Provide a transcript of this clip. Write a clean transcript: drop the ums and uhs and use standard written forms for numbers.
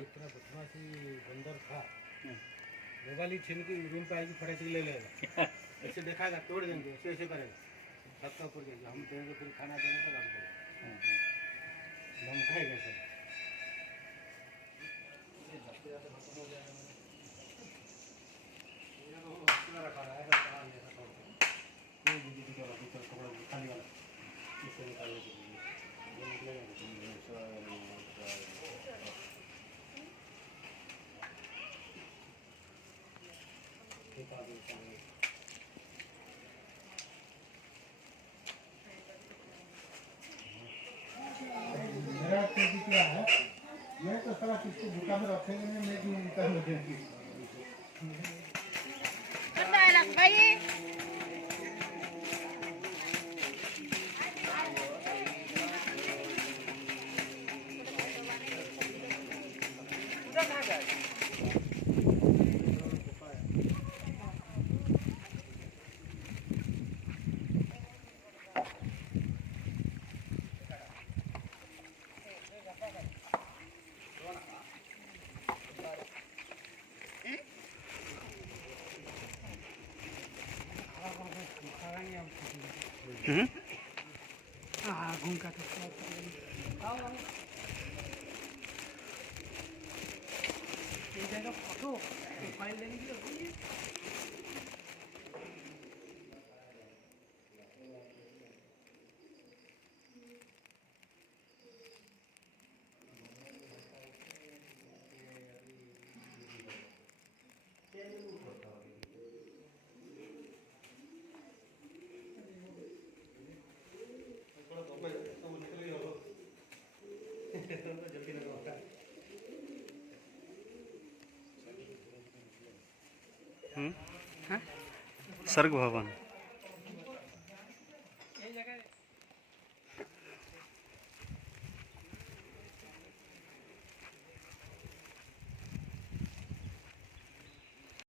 इतना बदमाशी बंदर था, मोबाइल ही छीन के रूम पे आके फटाक से ले लेगा। ऐसे दिखाएगा, तोड़ देंगे, ऐसे ऐसे करेगा, छत का ऊपर जाएगा, हम देंगे फिर खाना देंगे तो काम करेगा, धमकाएगा सर। रखा है खाली वाला इससे निकालने के लिए मेरा क्या है, मैं तो सारा किसको भूखा में रखेंगे, मैं क्यों निकाल देंगे घूम का तो फोटो फाइल लेने की सर्ग भवन।